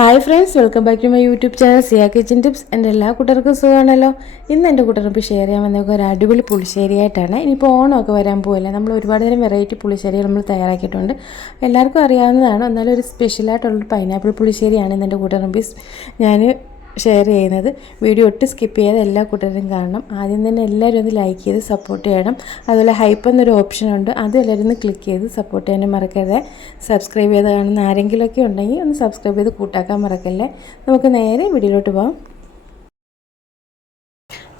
Hi friends welcome back to my YouTube channel Siya kitchen tips എന്റെ എല്ലാ കൂട്ടർക്കും സുഖമാണല്ലോ. ഇന്ന് എന്റെ കൂട്ടർക്ക് ഷെയർ ചെയ്യാൻ വന്നൊക്കെ ഒരു അടിപൊളി പുളിശ്ശേരി ആയിട്ടാണ് ഇനിയിപ്പോൾ ഓണമൊക്കെ വരാൻ പോകല്ലേ നമ്മൾ ഒരുപാട് തരം വെറൈറ്റി പുളിശ്ശേരി നമ്മൾ തയ്യാറാക്കിയിട്ടുണ്ട്. എല്ലാവർക്കും അറിയാവുന്നതാണ്. എന്നാലും ഒരു സ്പെഷ്യലായിട്ടുള്ളൊരു പൈനാപ്പിൾ പുളിശ്ശേരിയാണ് ഇന്ന് എന്റെ കൂട്ടർ ഞാൻ ഷെയർ ചെയ്യുന്നത്. വീഡിയോ ഒട്ടും സ്കിപ്പ് ചെയ്യാതെ എല്ലാ കൂട്ടരും കാണണം. ആദ്യം തന്നെ എല്ലാവരും ഒന്ന് ലൈക്ക് ചെയ്ത് സപ്പോർട്ട് ചെയ്യണം. അതുപോലെ ഹൈപ്പ് എന്നൊരു ഓപ്ഷൻ ഉണ്ട്. അത് എല്ലാവരും ഒന്ന് ക്ലിക്ക് ചെയ്ത് സപ്പോർട്ട് ചെയ്യാനും മറക്കരുത്. സബ്സ്ക്രൈബ് ചെയ്ത് കാണുന്ന ആരെങ്കിലുമൊക്കെ ഉണ്ടെങ്കിൽ ഒന്ന് സബ്സ്ക്രൈബ് ചെയ്ത് കൂട്ടാക്കാൻ മറക്കല്ലേ. നമുക്ക് നേരെ വീഡിയോയിലോട്ട് പോകാം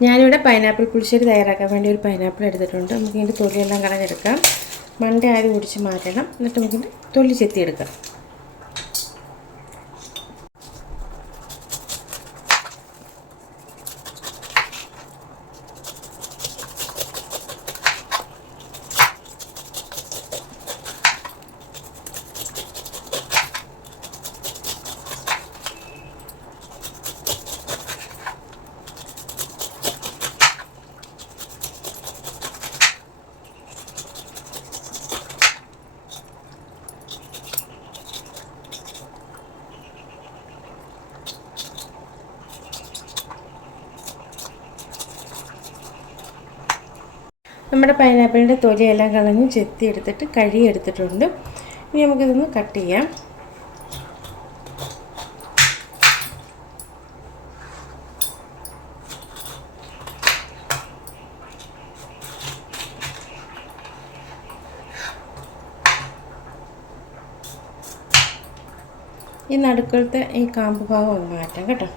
ഞാനിവിടെ പൈനാപ്പിൾ പുളിശ്ശേരി തയ്യാറാക്കാൻ വേണ്ടി ഒരു പൈനാപ്പിൾ എടുത്തിട്ടുണ്ട്. നമുക്കിതിന്റെ തൊലിയെല്ലാം കളഞ്ഞെടുക്കാം. മണ്ട ആര് കുടിച്ച് മാറ്റണം. എന്നിട്ട് നമുക്കിന്റെ തൊലി ചെത്തിയെടുക്കാം. നമ്മുടെ പൈനാപ്പിളിന്റെ തൊലിയെല്ലാം കളഞ്ഞ് ചെത്തി എടുത്തിട്ട് കഴുകി എടുത്തിട്ടുണ്ട്. ഇനി നമുക്കിതൊന്ന് കട്ട് ചെയ്യാം. ഈ നടുക്കളത്തെ ഈ കാമ്പ് ഭാഗം ഒന്ന് മാറ്റാം കേട്ടോ.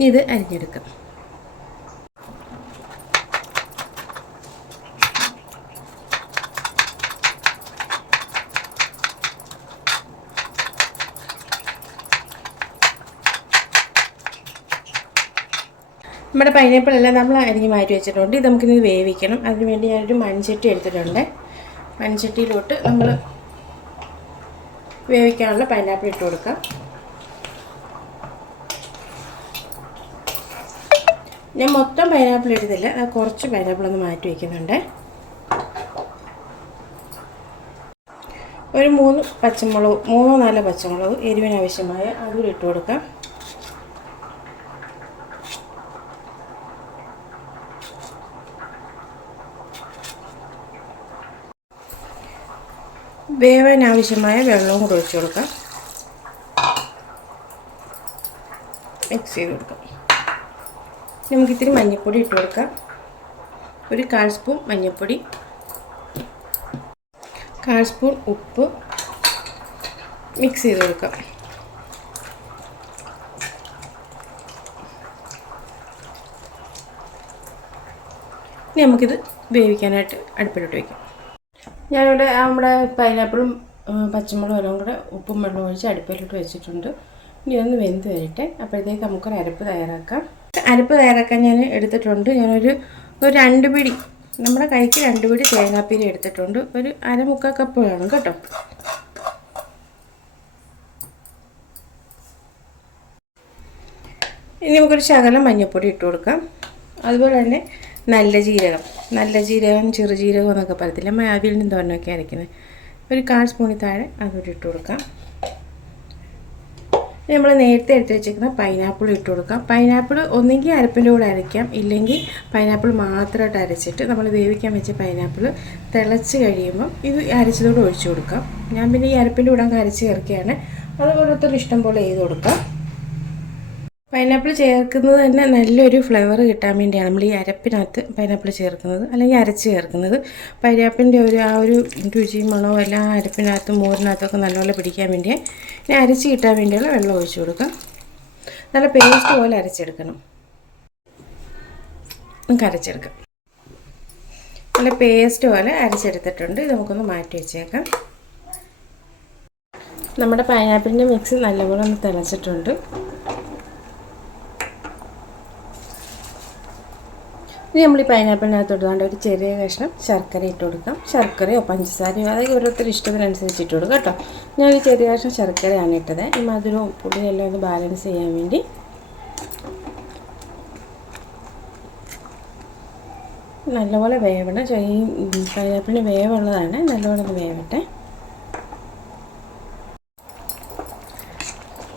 ഇത് അരിഞ്ഞെടുക്കാം. നമ്മുടെ പൈനാപ്പിൾ എല്ലാം നമ്മൾ അരിഞ്ഞ് മാറ്റി വെച്ചിട്ടുണ്ട്. ഇത് നമുക്കിത് വേവിക്കണം. അതിനുവേണ്ടി ഞാനൊരു മൺചട്ടി എടുത്തിട്ടുണ്ട്. മൺചട്ടിയിലോട്ട് നമ്മൾ വേവിക്കാനുള്ള പൈനാപ്പിൾ ഇട്ട് കൊടുക്കാം. ഞാൻ മൊത്തം പൈനാപ്പിൾ അത് കുറച്ച് പൈനാപ്പിൾ ഒന്ന് മാറ്റി വയ്ക്കുന്നുണ്ട് ഒരു മൂന്ന് പച്ചമുളക് മൂന്നോ നാലോ പച്ചമുളക് എരിവിനാവശ്യമായ അതും ഇട്ട് കൊടുക്കാം. വേവാൻ ആവശ്യമായ വെള്ളവും കൂടി ഒഴിച്ചു കൊടുക്കാം. മിക്സ് ചെയ്ത് കൊടുക്കാം. നമുക്ക് ഇത്തിരി മഞ്ഞൾപ്പൊടി ഇട്ട് കൊടുക്കാം. ഒരു കാൽ സ്പൂൺ മഞ്ഞൾപ്പൊടി കാൽ സ്പൂൺ ഉപ്പ്. മിക്സ് ചെയ്ത് കൊടുക്കാം. ഇനി നമുക്കിത് വേവിക്കാനായിട്ട് അടുപ്പിലോട്ട് വയ്ക്കാം ഞാനിവിടെ നമ്മുടെ പൈനാപ്പിളും പച്ചമുളകും എല്ലാം കൂടെ ഉപ്പും വെള്ളവും ഒഴിച്ച് അടുപ്പിലോട്ട് വെച്ചിട്ടുണ്ട്. ഇനി ഒന്ന് വെന്ത് വരട്ടെ. അപ്പോഴത്തേക്ക് നമുക്കൊരു അരപ്പ് തയ്യാറാക്കാം. അരപ്പ് തയ്യാറാക്കാൻ ഞാൻ എടുത്തിട്ടുണ്ട്. ഞാനൊരു ഒരു രണ്ട് പിടി നമ്മുടെ കൈക്ക് രണ്ട് പിടി തേങ്ങാപ്പീരി എടുത്തിട്ടുണ്ട്. ഒരു അരമുക്കാൽ കപ്പ് വേണം കേട്ടോ. ഇനി നമുക്കൊരു ശകലം മഞ്ഞൾപ്പൊടി ഇട്ട് കൊടുക്കാം. അതുപോലെ തന്നെ നല്ല ജീരകം നല്ല ജീരകം ചെറുജീരകം എന്നൊക്കെ പറയത്തില്ല? മാവിയിൽ നിന്ന് തോന്നൊക്കെ അരയ്ക്കുന്നത്. ഒരു കാൽ സ്പൂണിൽ താഴെ അതുകൂടി ഇട്ട് കൊടുക്കാം. നമ്മൾ നേരത്തെ എടുത്ത് വെച്ചിരിക്കുന്ന പൈനാപ്പിൾ ഇട്ട് കൊടുക്കാം. പൈനാപ്പിൾ ഒന്നെങ്കിൽ അരപ്പിന്റെ കൂടെ അരയ്ക്കാം. ഇല്ലെങ്കിൽ പൈനാപ്പിൾ മാത്രമായിട്ട് അരച്ചിട്ട് നമ്മൾ വേവിക്കാൻ വെച്ച പൈനാപ്പിൾ തിളച്ച് കഴിയുമ്പം ഇത് അരച്ചതോടെ ഒഴിച്ചു കൊടുക്കാം. ഞാൻ പിന്നെ ഈ അരപ്പിന്റെ കൂടെ അങ്ങ് അരച്ച് ചേർക്കുകയാണ്. അത് ഓരോരുത്തർ ഇഷ്ടം പോലെ ചെയ്ത് കൊടുക്കാം. പൈനാപ്പിൾ ചേർക്കുന്നത് തന്നെ നല്ലൊരു ഫ്ലേവർ കിട്ടാൻ വേണ്ടിയാണ്. നമ്മൾ ഈ അരപ്പിനകത്ത് പൈനാപ്പിൾ ചേർക്കുന്നത് അല്ലെങ്കിൽ അരച്ച് ചേർക്കുന്നത്. പൈനാപ്പിന്റെ ഒരു ആ ഒരു രുചിയും മണവും എല്ലാം അരപ്പിനകത്ത് മോരിനകത്തൊക്കെ നല്ലപോലെ പിടിക്കാൻ വേണ്ടിയാണ് ഇനി അരച്ച് കിട്ടാൻ വേണ്ടിയുള്ള വെള്ളം ഒഴിച്ചു കൊടുക്കാം. നല്ല പേസ്റ്റ് പോലെ അരച്ചെടുക്കണം. നമുക്ക് അരച്ചെടുക്കാം നല്ല പേസ്റ്റ് പോലെ അരച്ചെടുത്തിട്ടുണ്ട്. ഇത് നമുക്കൊന്ന് മാറ്റി വെച്ചേക്കാം. നമ്മുടെ പൈനാപ്പിളിന്റെ മിക്സ് നല്ലപോലെ ഒന്ന് തിളച്ചിട്ടുണ്ട്. ഇനി നമ്മൾ ഈ പൈനാപ്പിളിനകത്തോട്ട് വേണ്ട ഒരു ചെറിയ കഷ്ണം ശർക്കര ഇട്ട് കൊടുക്കാം. ശർക്കരയോ പഞ്ചസാരയോ അതൊക്കെ ഓരോരുത്തർ ഇഷ്ടത്തിനനുസരിച്ച് ഇട്ട് കൊടുക്കാം കേട്ടോ. ഞാൻ ഒരു ചെറിയ കഷ്ണം ശർക്കരയാണ് ഇട്ടത്. ഈ മധുരവും പുളിയും എല്ലാം ഒന്ന് ബാലൻസ് ചെയ്യാൻ വേണ്ടി നല്ലപോലെ വേവണം. ഈ പൈനാപ്പിളിന് വേവുള്ളതാണ്. നല്ലപോലെ ഒന്ന് വേവട്ടെ.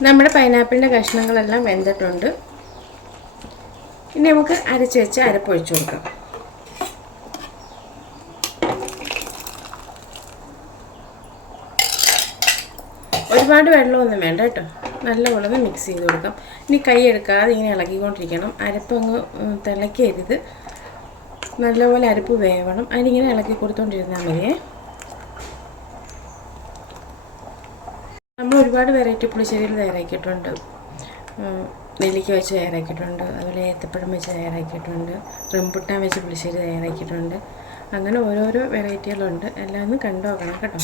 നമ്മുടെ പൈനാപ്പിളിന്റെ കഷ്ണങ്ങളെല്ലാം വെന്തിട്ടുണ്ട്. ഇനി നമുക്ക് അരച്ച് വെച്ച് അരപ്പൊഴിച്ചു കൊടുക്കാം. ഒരുപാട് വെള്ളമൊന്നും വേണ്ട കേട്ടോ. നല്ലപോലെ മിക്സ് ചെയ്ത് കൊടുക്കാം. ഇനി കൈ എടുക്കാതെ ഇങ്ങനെ ഇളക്കിക്കൊണ്ടിരിക്കണം അരപ്പ് അങ്ങ് തിളക്കരുത് നല്ലപോലെ അരപ്പ് വേവണം. അതിനിങ്ങനെ ഇളക്കി കൊടുത്തോണ്ടിരുന്നാൽ മതിയേ. നമ്മൾ ഒരുപാട് വെറൈറ്റി പുളിശ്ശേരികൾ തയ്യാറാക്കിയിട്ടുണ്ട്. നെല്ലിക്ക വെച്ച് തയ്യാറാക്കിയിട്ടുണ്ട് അതുപോലെ ഏത്തപ്പഴം വെച്ച് തയ്യാറാക്കിയിട്ടുണ്ട് റംബുട്ടാൻ വെച്ച് പുളിശ്ശേരി തയ്യാറാക്കിയിട്ടുണ്ട്. അങ്ങനെ ഓരോരോ വെറൈറ്റികളുണ്ട്. എല്ലാം ഒന്ന് കണ്ടു നോക്കണം കേട്ടോ.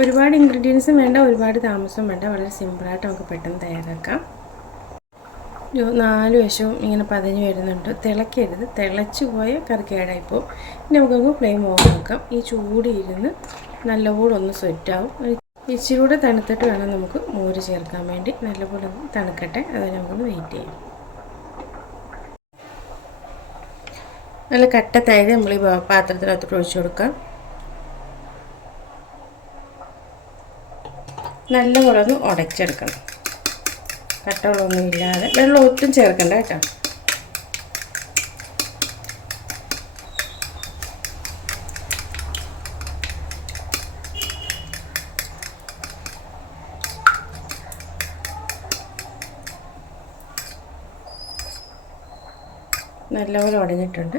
ഒരുപാട് ഇൻഗ്രീഡിയൻസും വേണ്ട ഒരുപാട് താമസവും വേണ്ട. വളരെ സിമ്പിളായിട്ട് നമുക്ക് പെട്ടെന്ന് തയ്യാറാക്കാം. നാല് വശവും ഇങ്ങനെ പതഞ്ഞ് വരുന്നുണ്ട്. തിളക്കരുത്. തിളച്ച് പോയ കറി കേടായിപ്പോൾ ഇനി നമുക്ക് ഫ്ലെയിം ഓഫ് ആക്കാം. ഈ ചൂടിയിരുന്ന് നല്ലപോലെ ഒന്ന് സെറ്റാവും ഇച്ചിരി കൂടെ തണുത്തിട്ട് വേണം നമുക്ക് മോര് ചേർക്കാൻ വേണ്ടി. നല്ലപോലെ ഒന്ന് തണുക്കട്ടെ. അത് നമുക്കൊന്ന് വെയിറ്റ് ചെയ്യാം. നല്ല കട്ട തൈര് നമ്മൾ ഈ പാത്രത്തിനകത്തോട്ട് ഒഴിച്ചു കൊടുക്കാം. നല്ലപോലെ ഒന്ന് ഉടച്ചെടുക്കണം. കട്ടകളൊന്നും ഇല്ലാതെ. വെള്ളം ഒട്ടും ചേർക്കണ്ട കേട്ടോ. നല്ലപോലെ ഉടഞ്ഞിട്ടുണ്ട്.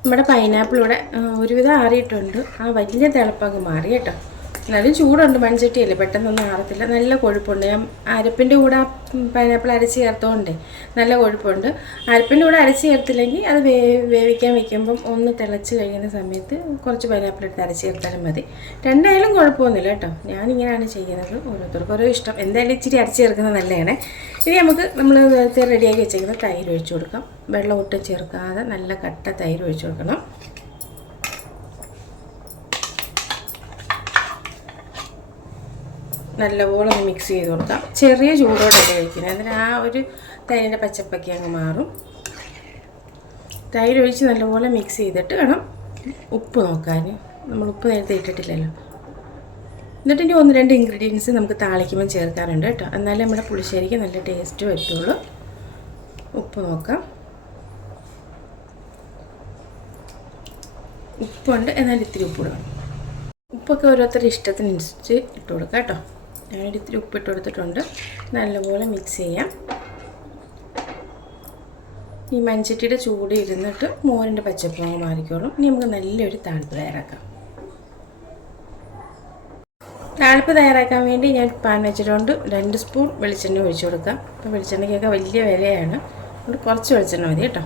നമ്മുടെ പൈനാപ്പിൾ ഇവിടെ ഒരുവിധം ആറിയിട്ടുണ്ട്. ആ വലിയ തിളപ്പങ്ങ് മാറി കേട്ടോ. എന്നാലും ചൂടുണ്ട് മൺചട്ടിയല്ലേ പെട്ടെന്നൊന്നും ആറത്തില്ല. നല്ല കൊഴുപ്പുണ്ട്. ഞാൻ അരപ്പിന്റെ കൂടെ പൈനാപ്പിൾ അരച്ച് ചേർത്തോണ്ടേ നല്ല കൊഴുപ്പുണ്ട്. അരപ്പിന്റെ കൂടെ അരച്ച് ചേർത്തില്ലെങ്കിൽ അത് വേ വേവിക്കാൻ വെക്കുമ്പം ഒന്ന് തിളച്ച് കഴിയുന്ന സമയത്ത് കുറച്ച് പൈനാപ്പിൾ എടുത്ത് അരച്ച് ചേർത്താലും മതി. രണ്ടായാലും കുഴപ്പമൊന്നുമില്ല കേട്ടോ. ഞാനിങ്ങനെയാണ് ചെയ്യുന്നത്. ഓരോരുത്തർക്കും ഓരോ ഇഷ്ടം. എന്തായാലും ഇച്ചിരി അരച്ച് ചേർക്കുന്നത് നല്ലതാണ്. ഇനി നമുക്ക് നമ്മൾ നേരത്തെ റെഡിയാക്കി വെച്ചേക്കുന്ന തൈര് ഒഴിച്ചു കൊടുക്കാം. വെള്ളം ഒട്ടും ചേർക്കാതെ നല്ല കട്ട തൈര് ഒഴിച്ചു കൊടുക്കണം. നല്ലപോലെ ഒന്ന് മിക്സ് ചെയ്ത് കൊടുക്കാം. ചെറിയ ചൂടോടെ കഴിക്കുന്നത്? അതിന് ആ ഒരു തൈരിന്റെ പച്ചപ്പൊക്കെ അങ്ങ് മാറും. തൈര് ഒഴിച്ച് നല്ലപോലെ മിക്സ് ചെയ്തിട്ട് വേണം ഉപ്പ് നോക്കാൻ നമ്മൾ ഉപ്പ് നേരത്തെ ഇട്ടിട്ടില്ലല്ലോ. എന്നിട്ട് ഇനി ഒന്ന് രണ്ട് ഇൻഗ്രീഡിയൻസ് നമുക്ക് താളിക്കുമ്പോൾ ചേർക്കാനുണ്ട് കേട്ടോ. എന്നാലേ നമ്മുടെ പുളിശ്ശേരിക്ക് നല്ല ടേസ്റ്റ് പറ്റുള്ളൂ. ഉപ്പ് നോക്കാം. ഉപ്പുണ്ട്. എന്നാൽ ഇത്തിരി ഉപ്പ് ഇടണം ഉപ്പൊക്കെ ഓരോരുത്തരുടെ ഇഷ്ടത്തിനനുസരിച്ച് ഇട്ട് കൊടുക്കാം കേട്ടോ. ഞാനൊരു ഇത്തിരി ഉപ്പിട്ട് കൊടുത്തിട്ടുണ്ട്. നല്ലപോലെ മിക്സ് ചെയ്യാം. ഈ മൺചട്ടിയുടെ ചൂട് ഇരുന്നിട്ട് മോരിന്റെ പച്ചപ്പങ്ങ് മാറിക്കോളും. ഇനി നമുക്ക് നല്ലൊരു താഴ്പ്പ് തയ്യാറാക്കാം. താഴ്പ്പ് തയ്യാറാക്കാൻ വേണ്ടി ഞാൻ പാൻ വെച്ചിട്ടുണ്ട്. രണ്ട് സ്പൂൺ വെളിച്ചെണ്ണ ഒഴിച്ചു കൊടുക്കാം. അപ്പോൾ വെളിച്ചെണ്ണയ്ക്കൊക്കെ വലിയ വിലയാണ്. അതുകൊണ്ട് കുറച്ച് വെളിച്ചെണ്ണ മതി കേട്ടോ.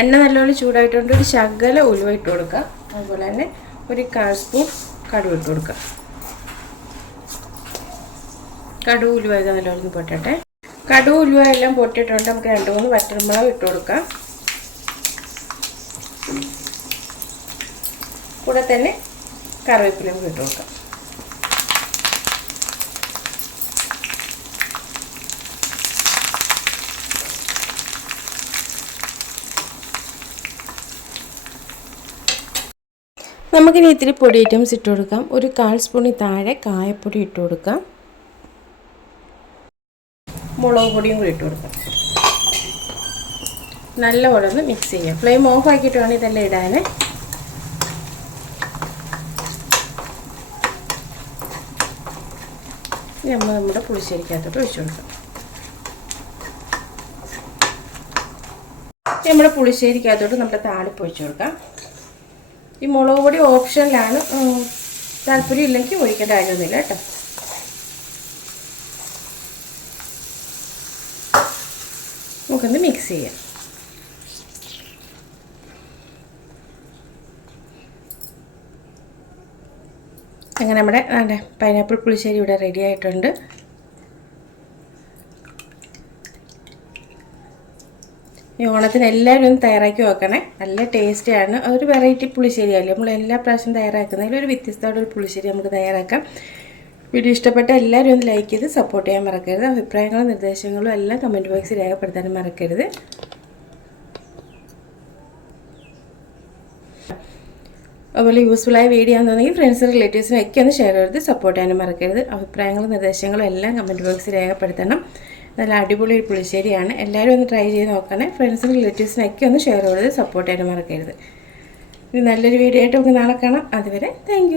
എണ്ണ നല്ലപോലെ ചൂടായിട്ടുണ്ട്. ഒരു ശകല ഉലുവ ഇട്ട് കൊടുക്കുക അതുപോലെ തന്നെ ഒരു കാൽ സ്പൂൺ കടുവ് ഇട്ട് കൊടുക്കുക കടുവ് ഉലുവ നല്ലോണം പൊട്ടട്ടെ. കടു ഉലുവ എല്ലാം പൊട്ടിയിട്ടുണ്ട്. നമുക്ക് രണ്ട് മൂന്ന് വറ്റൽമുളക് ഇട്ട് കൊടുക്കാം. കൂടെ തന്നെ കറിവേപ്പിലയും കൂടി ഇട്ട് കൊടുക്കാം. നമുക്കിനി ഇത്തിരി പൊടി ഐറ്റംസ് ഇട്ട് കൊടുക്കാം. ഒരു കാൽ സ്പൂണിൽ താഴെ കായപ്പൊടി ഇട്ട് കൊടുക്കാം. മുളക് പൊടിയും കൂടി ഇട്ട് കൊടുക്കാം. നല്ലപോലെ ഒന്ന് മിക്സ് ചെയ്യാം. ഫ്ലെയിം ഓഫ് ആക്കിയിട്ട് വേണം ഇതെല്ലാം ഇടാൻ നമ്മൾ നമ്മുടെ പുളിശ്ശേരിക്കകത്തോട്ട് ഒഴിച്ചു കൊടുക്കാം. നമ്മുടെ പുളിശ്ശേരിക്കകത്തോട്ട് നമ്മുടെ താളിപ്പ് ഒഴിച്ചു കൊടുക്കാം. ഈ മുളക് പൊടി ഓപ്ഷനിലാണ് താല്പര്യം ഇല്ലെങ്കിൽ ഒഴിക്കേണ്ട കാര്യമൊന്നുമില്ല കേട്ടോ. നമുക്കൊന്ന് മിക്സ് ചെയ്യാം. അങ്ങനെ നമ്മുടെ അതെ പൈനാപ്പിൾ പുളിശ്ശേരി ഇവിടെ റെഡി ആയിട്ടുണ്ട്. ഈ ഓണത്തിന് എല്ലാവരും ഒന്ന് തയ്യാറാക്കി വെക്കണേ. നല്ല ടേസ്റ്റിയാണ് ഒരു വെറൈറ്റി പുളിശ്ശേരിയല്ലേ നമ്മൾ എല്ലാ പ്രാവശ്യം തയ്യാറാക്കുന്നതിൽ ഒരു വ്യത്യസ്തമായിട്ടൊരു പുളിശ്ശേരി നമുക്ക് തയ്യാറാക്കാം. വീഡിയോ ഇഷ്ടപ്പെട്ട എല്ലാവരും ഒന്ന് ലൈക്ക് ചെയ്ത് സപ്പോർട്ട് ചെയ്യാൻ മറക്കരുത്. അഭിപ്രായങ്ങളും നിർദ്ദേശങ്ങളും എല്ലാം കമന്റ് ബോക്സിൽ രേഖപ്പെടുത്താനും മറക്കരുത്. അതുപോലെ യൂസ്ഫുള്ളായ വീഡിയോ ആണെന്നുണ്ടെങ്കിൽ ഫ്രണ്ട്സും റിലേറ്റീവ്സിനും ഒക്കെ ഒന്ന് ഷെയർ ചെയ്ത് സപ്പോർട്ട് ചെയ്യാനും മറക്കരുത്. അഭിപ്രായങ്ങളും നിർദ്ദേശങ്ങളും എല്ലാം കമന്റ് ബോക്സിൽ രേഖപ്പെടുത്തണം. നല്ല അടിപൊളി ഒരു പുളിശ്ശേരിയാണ്. എല്ലാവരും ഒന്ന് ട്രൈ ചെയ്ത് നോക്കണേ. ഫ്രണ്ട്സും റിലേറ്റീവ്സിനും ഒക്കെ ഒന്ന് ഷെയർ ചെയ്ത് സപ്പോർട്ട് ചെയ്യാനും മറക്കരുത്. ഇത് നല്ലൊരു വീഡിയോ ആയിട്ട് നമുക്ക് നാളെ കാണാം. അതുവരെ താങ്ക്